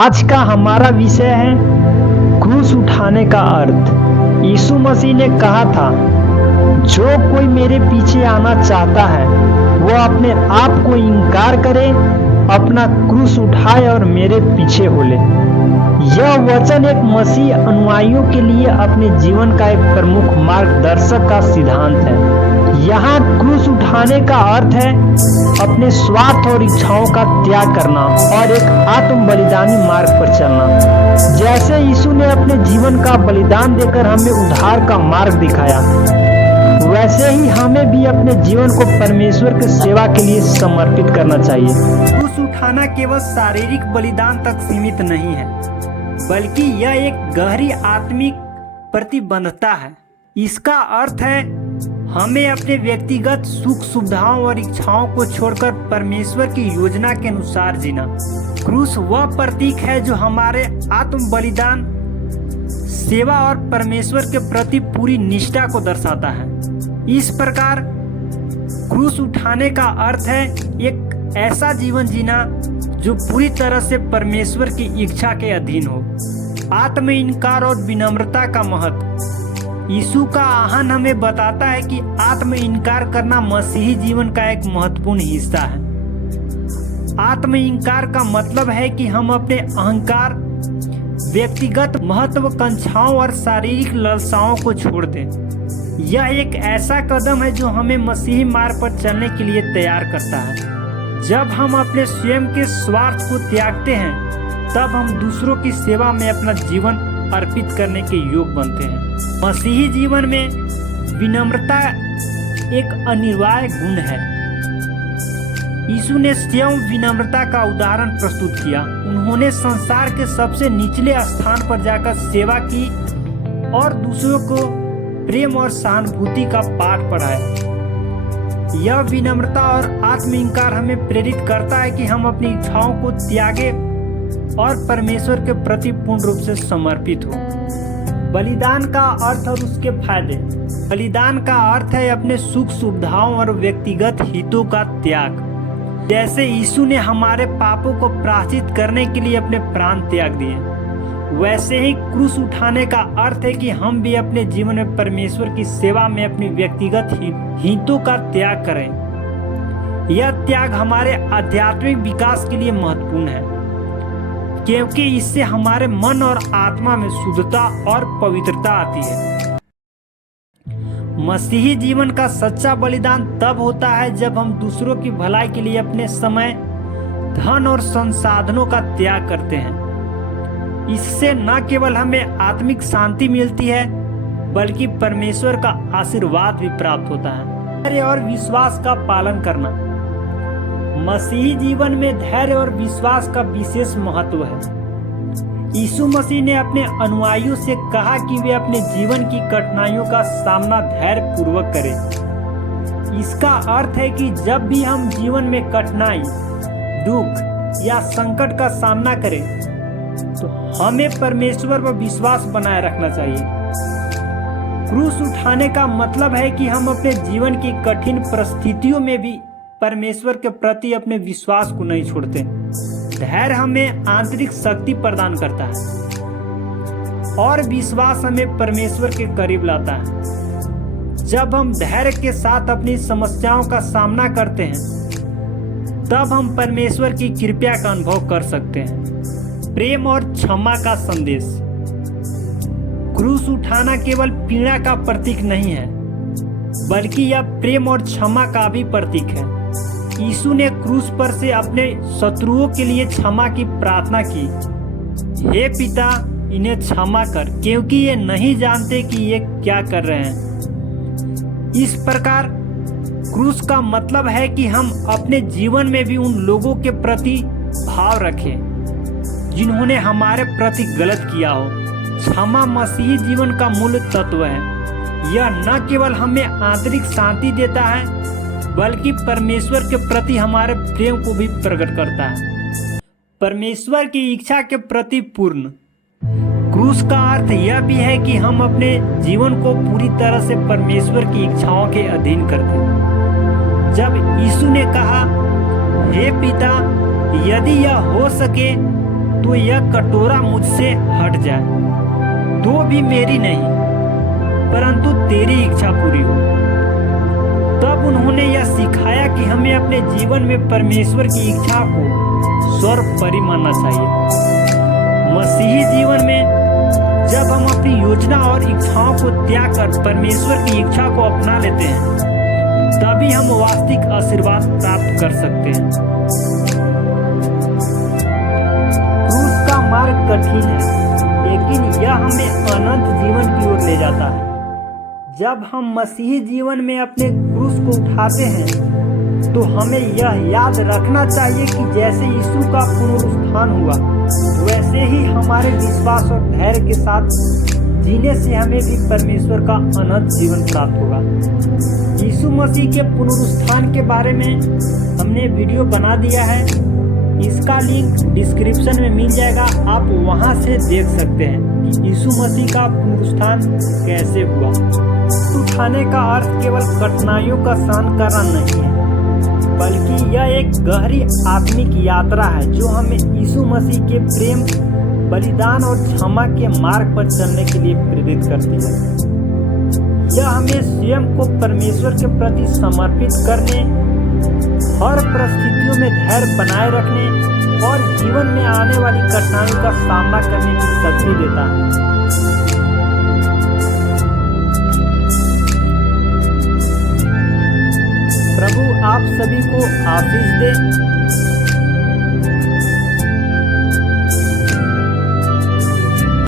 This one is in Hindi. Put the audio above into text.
आज का हमारा विषय है क्रूस उठाने का अर्थ। यीशु मसीह ने कहा था, जो कोई मेरे पीछे आना चाहता है वो अपने आप को इनकार करे, अपना क्रूस उठाए और मेरे पीछे हो ले। यह वचन एक मसीह अनुयायियों के लिए अपने जीवन का एक प्रमुख मार्गदर्शक का सिद्धांत है। यहाँ क्रूस उठाने का अर्थ है अपने स्वार्थ और इच्छाओं का त्याग करना और एक आत्म बलिदानी मार्ग पर चलना। जैसे यीशु ने अपने जीवन का बलिदान देकर हमें उद्धार का मार्ग दिखाया, वैसे ही हमें भी अपने जीवन को परमेश्वर की सेवा के लिए समर्पित करना चाहिए। क्रूस उठाना केवल शारीरिक बलिदान तक सीमित नहीं है, बल्कि यह एक गहरी आत्मिक प्रतिबद्धता है। इसका अर्थ है हमें अपने व्यक्तिगत सुख सुविधाओं और इच्छाओं को छोड़कर परमेश्वर की योजना के अनुसार जीना। क्रूस वह प्रतीक है जो हमारे आत्म बलिदान, सेवा और परमेश्वर के प्रति पूरी निष्ठा को दर्शाता है। इस प्रकार क्रूस उठाने का अर्थ है एक ऐसा जीवन जीना जो पूरी तरह से परमेश्वर की इच्छा के अधीन हो। आत्म इनकार और विनम्रता का महत्व। यीशु का आह्वान हमें बताता है कि आत्म इनकार करना मसीही जीवन का एक महत्वपूर्ण हिस्सा है। आत्म इनकार का मतलब है कि हम अपने अहंकार, व्यक्तिगत महत्वाकांक्षाओं और शारीरिक लालसाओं को छोड़ दें। यह एक ऐसा कदम है जो हमें मसीही मार्ग पर चलने के लिए तैयार करता है। जब हम अपने स्वयं के स्वार्थ को त्यागते हैं, तब हम दूसरों की सेवा में अपना जीवन अर्पित करने के योग्य बनते हैं। मसीही जीवन में विनम्रता एक अनिवार्य गुण है। यीशु ने स्वयं विनम्रता का उदाहरण प्रस्तुत किया। उन्होंने संसार के सबसे निचले स्थान पर जाकर सेवा की और दूसरों को प्रेम और सहानुभूति का पाठ पढ़ाया। यह विनम्रता और आत्म इनकार हमें प्रेरित करता है कि हम अपनी इच्छाओं को त्यागे और परमेश्वर के प्रति पूर्ण रूप से समर्पित हो। बलिदान का अर्थ और उसके फायदे। बलिदान का अर्थ है अपने सुख सुविधाओं और व्यक्तिगत हितों का त्याग। जैसे यीशु ने हमारे पापों को प्रायश्चित करने के लिए अपने प्राण त्याग दिए, वैसे ही क्रूस उठाने का अर्थ है कि हम भी अपने जीवन में परमेश्वर की सेवा में अपने व्यक्तिगत हितों का त्याग करें। यह त्याग हमारे आध्यात्मिक विकास के लिए महत्वपूर्ण है, क्योंकि इससे हमारे मन और आत्मा में शुद्धता और पवित्रता आती है। मसीही जीवन का सच्चा बलिदान तब होता है जब हम दूसरों की भलाई के लिए अपने समय, धन और संसाधनों का त्याग करते हैं। इससे न केवल हमें आत्मिक शांति मिलती है, बल्कि परमेश्वर का आशीर्वाद भी प्राप्त होता है। धैर्य और विश्वास का पालन करना। मसीही जीवन में धैर्य और विश्वास का विशेष महत्व है। यीशु मसीह ने अपने अनुयायियों से कहा कि वे अपने जीवन की कठिनाइयों का सामना धैर्य पूर्वक करें। इसका अर्थ है कि जब भी हम जीवन में कठिनाई, दुख या संकट का सामना करें, तो हमें परमेश्वर पर विश्वास बनाए रखना चाहिए। क्रूस उठाने का मतलब है कि हम अपने जीवन की कठिन परिस्थितियों में भी परमेश्वर के प्रति अपने विश्वास को नहीं छोड़ते। धैर्य हमें आंतरिक शक्ति प्रदान करता है और विश्वास हमें परमेश्वर के करीब लाता है। जब हम धैर्य के साथ अपनी समस्याओं का सामना करते हैं, तब हम परमेश्वर की कृपा का अनुभव कर सकते हैं। प्रेम और क्षमा का संदेश। क्रूस उठाना केवल पीड़ा का प्रतीक नहीं है, बल्कि यह प्रेम और क्षमा का भी प्रतीक है। यीशु ने क्रूस पर से अपने शत्रुओं के लिए क्षमा की प्रार्थना की। हे पिता, इन्हें क्षमा कर, क्योंकि ये नहीं जानते कि ये क्या कर रहे हैं। इस प्रकार क्रूस का मतलब है कि हम अपने जीवन में भी उन लोगों के प्रति भाव रखें जिन्होंने हमारे प्रति गलत किया हो। क्षमा मसीही जीवन का मूल तत्व है। यह न केवल हमें आंतरिक शांति देता है, बल्कि परमेश्वर के प्रति हमारे प्रेम को भी प्रकट करता है। परमेश्वर की इच्छा के प्रति पूर्ण। क्रूस का अर्थ यह भी है कि हम अपने जीवन को पूरी तरह से परमेश्वर की इच्छाओं के अधीन कर दें। जब यीशु ने कहा, हे पिता, यदि यह हो सके तो यह कटोरा मुझसे हट जाए, तो भी मेरी नहीं परंतु तेरी इच्छा पूरी हो। तब उन्होंने यह सिखाया कि हमें अपने जीवन में परमेश्वर की इच्छा को सर्वोपरि मानना चाहिए। मसीही जीवन में जब हम अपनी योजना और इच्छाओं को त्याग कर परमेश्वर की इच्छा को अपना लेते हैं, तभी हम वास्तविक आशीर्वाद प्राप्त कर सकते हैं। क्रूस का मार्ग कठिन है, लेकिन यह हमें अनंत जीवन की ओर ले जाता है। जब हम मसीही जीवन में अपने क्रूस को उठाते हैं, तो हमें यह याद रखना चाहिए कि जैसे यीशु का पुनरुत्थान हुआ, वैसे ही हमारे विश्वास और धैर्य के साथ जीने से हमें भी परमेश्वर का अनंत जीवन प्राप्त होगा। यीशु मसीह के पुनरुत्थान के बारे में हमने वीडियो बना दिया है, इसका लिंक डिस्क्रिप्शन में मिल जाएगा, आप वहां से देख सकते हैं कि यीशु मसीह का पुनरुत्थान कैसे हुआ। उठाने का अर्थ केवल कठिनाइयों का सहन करना नहीं है, बल्कि यह एक गहरी आत्मिक यात्रा है जो हमें यीशु मसीह के प्रेम, बलिदान और क्षमा के मार्ग पर चलने के लिए प्रेरित करती है। यह हमें स्वयं को परमेश्वर के प्रति समर्पित करने, हर परिस्थितियों में धैर्य बनाए रखने और जीवन में आने वाली कठिनाइयों का सामना करने की शक्ति देता है। प्रभु आप सभी को आशीष दे।